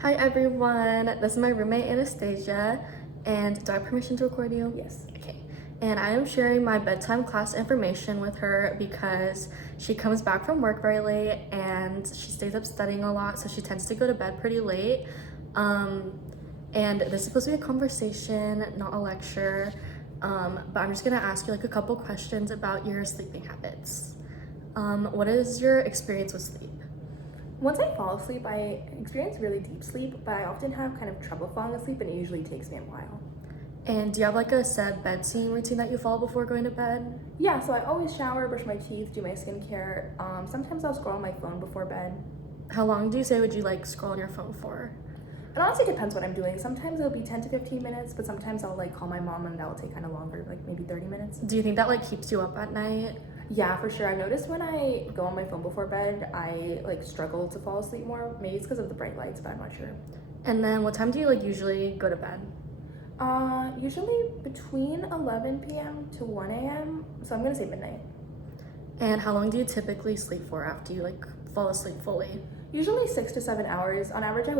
Hi everyone, this is my roommate Anastasia, and do I have permission to record you? Yes. Okay. And I am sharing my bedtime class information with her because she comes back from work very late and she stays up studying a lot, so she tends to go to bed pretty late. And this is supposed to be a conversation, not a lecture. But I'm just gonna ask you like a couple questions about your sleeping habits. What is your experience with sleep? Once I fall asleep, I experience really deep sleep, but I often have kind of trouble falling asleep, and it usually takes me a while. And do you have like a set bed scene routine that you follow before going to bed? Yeah, so I always shower, brush my teeth, do my skincare. Sometimes I'll scroll on my phone before bed. How long do you say would you like scroll on your phone for? It honestly depends what I'm doing. Sometimes it'll be 10 to 15 minutes, but sometimes I'll like call my mom and that'll take kind of longer, like maybe 30 minutes. Do you think that like keeps you up at night? Yeah, for sure. I noticed when I go on my phone before bed, I like struggle to fall asleep more. Maybe it's because of the bright lights, but I'm not sure. And then what time do you like usually go to bed? Usually between 11 p.m. to 1 a.m. So I'm gonna say midnight. And how long do you typically sleep for after you like fall asleep fully? Usually 6 to 7 hours. On average, I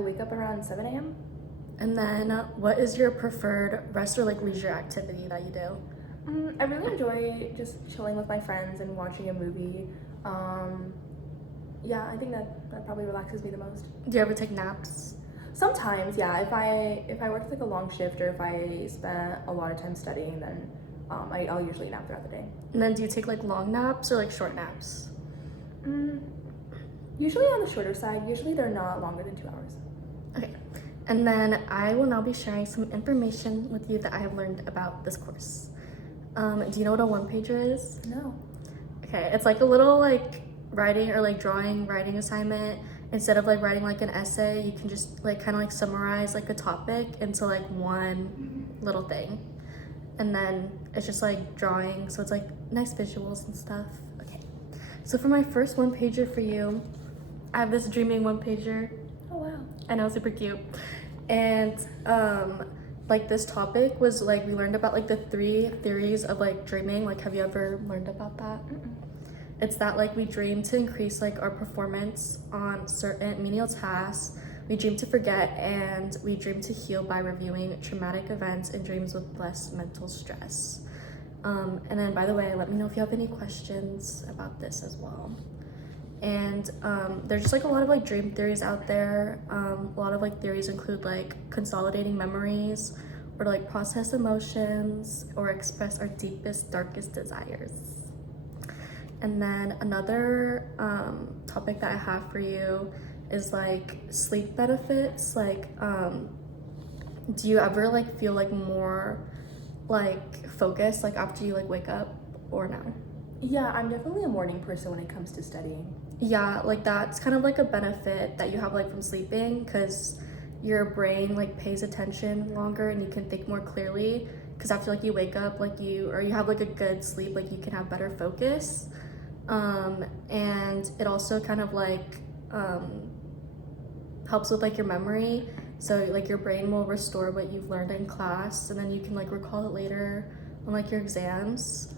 wake up around 7 a.m. And then what is your preferred rest or like leisure activity that you do? I really enjoy just chilling with my friends and watching a movie. Yeah, I think that probably relaxes me the most. Do you ever take naps? Sometimes, yeah. If I worked like a long shift or if I spent a lot of time studying, then I'll usually nap throughout the day. And then do you take like long naps or like short naps? Usually on the shorter side. Usually they're not longer than 2 hours. Okay. And then I will now be sharing some information with you that I have learned about this course. Do you know what a one-pager is? No. Okay, it's like a little like writing or like drawing writing assignment. Instead of like writing like an essay, you can just like kind of like summarize like a topic into like one little thing. And then it's just like drawing, so it's like nice visuals and stuff. Okay. So for my first one pager for you, I have this dreaming one pager. Oh wow. I know, super cute. And like this topic was like we learned about like the 3 theories of like dreaming. Like have you ever learned about that? It's that like we dream to increase like our performance on certain menial tasks, we dream to forget, and we dream to heal by reviewing traumatic events and dreams with less mental stress. And then by the way, let me know if you have any questions about this as well. And there's just like a lot of like dream theories out there. A lot of like theories include like consolidating memories, or like process emotions, or express our deepest, darkest desires. And then another topic that I have for you is like sleep benefits. Like, do you ever like feel like more like focused like after you like wake up or no? Yeah, I'm definitely a morning person when it comes to studying. Yeah, like that's kind of like a benefit that you have like from sleeping, because your brain like pays attention longer and you can think more clearly, because after like you wake up like you have like a good sleep, like you can have better focus. And it also kind of like helps with like your memory, so like your brain will restore what you've learned in class and then you can like recall it later on like your exams.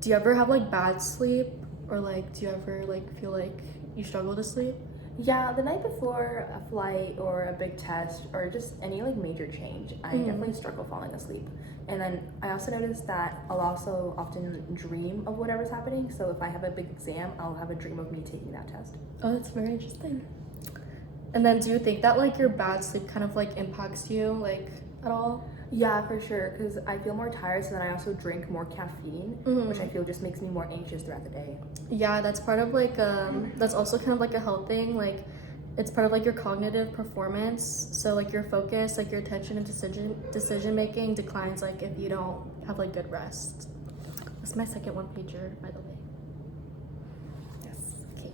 Do you ever have like bad sleep, or like do you ever like feel like you struggle to sleep? Yeah, the night before a flight or a big test or just any like major change, I definitely struggle falling asleep. And then I also noticed that I'll also often dream of whatever's happening. So if I have a big exam, I'll have a dream of me taking that test. Oh, that's very interesting. And then do you think that like your bad sleep kind of like impacts you like at all? Yeah, for sure, because I feel more tired, so then I also drink more caffeine, which I feel just makes me more anxious throughout the day. Yeah, that's part of like that's also kind of like a health thing. Like it's part of like your cognitive performance. So like your focus, like your attention and decision making declines like if you don't have like good rest. That's my second one pager, by the way. Yes. Okay.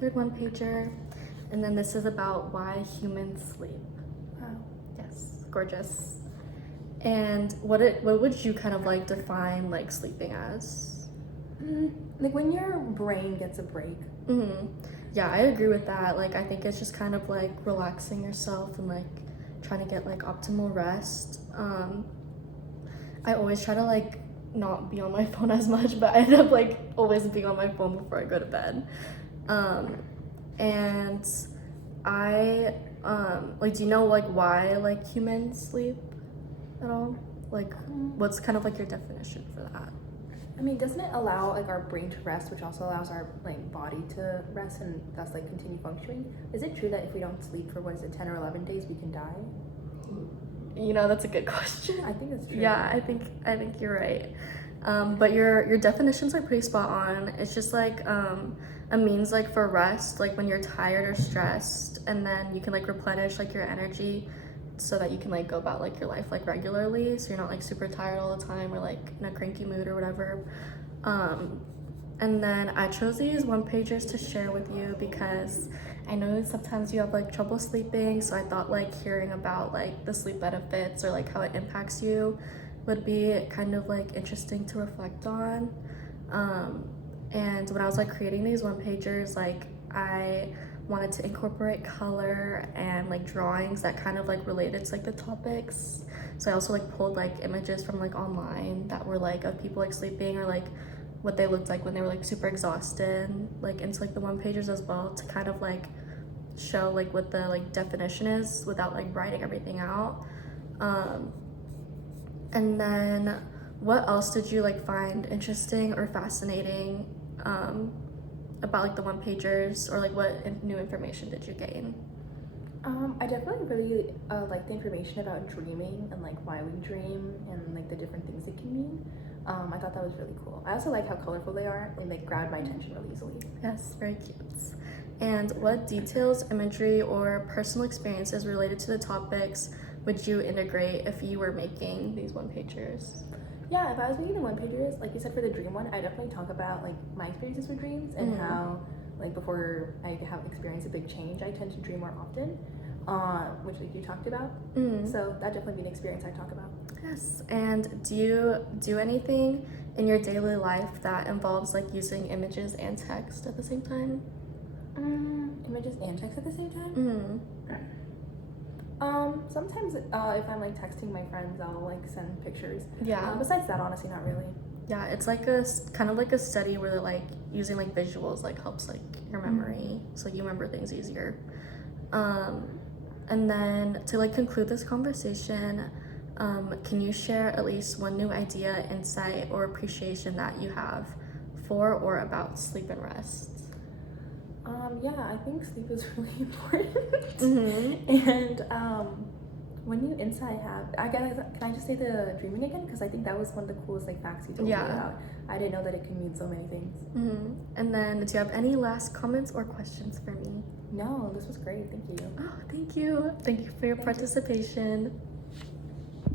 Third one pager. And then this is about why humans sleep. Wow. Yes, gorgeous. And what would you kind of like define like sleeping as? Like when your brain gets a break. Yeah, I agree with that. Like I think it's just kind of like relaxing yourself and like trying to get like optimal rest. I always try to like not be on my phone as much, but I end up like always being on my phone before I go to bed. And I like, do you know like why like humans sleep at all? Like, what's kind of like your definition for that? I mean, doesn't it allow like our brain to rest, which also allows our like body to rest and thus like continue functioning? Is it true that if we don't sleep for what is it, 10 or 11 days, we can die? You know, that's a good question. I think it's true. Yeah, I think you're right. But your definitions are pretty spot on. It's just like a means like for rest, like when you're tired or stressed, and then you can like replenish like your energy so that you can like go about like your life like regularly, so you're not like super tired all the time or like in a cranky mood or whatever. And then I chose these one pagers to share with you because I know sometimes you have like trouble sleeping, so I thought like hearing about like the sleep benefits or like how it impacts you would be kind of like interesting to reflect on. And when I was like creating these one pagers, like I wanted to incorporate color and like drawings that kind of like related to like the topics. So I also like pulled like images from like online that were like of people like sleeping or like what they looked like when they were like super exhausted, like into like the one pagers as well, to kind of like show like what the like definition is without like writing everything out. And then what else did you like find interesting or fascinating about like the one pagers, or like what new information did you gain? I definitely really like the information about dreaming and like why we dream and like the different things it can mean. I thought that was really cool. I also like how colorful they are. They like grab my attention really easily. Yes, very cute. And what details, imagery, or personal experiences related to the topics would you integrate if you were making these one pagers? Yeah, if I was making the one pagers, like you said for the dream one, I definitely talk about like my experiences with dreams and how like before I have experienced a big change, I tend to dream more often, which like you talked about. So that definitely be an experience I talk about. Yes, and do you do anything in your daily life that involves like using images and text at the same time? Images and text at the same time? Sometimes if I'm like texting my friends, I'll like send pictures. Yeah. Besides that, honestly, not really. Yeah, it's like a kind of like a study where they're like using like visuals like helps like your memory, so you remember things easier. And then to like conclude this conversation, can you share at least one new idea, insight, or appreciation that you have for or about sleep and rest? Yeah, I think sleep is really important. And when you insight have, can I just say the dreaming again? Because I think that was one of the coolest like facts you told me about. I didn't know that it can mean so many things. And then do you have any last comments or questions for me? No, this was great. Thank you. Oh, thank you. Thank you for your participation.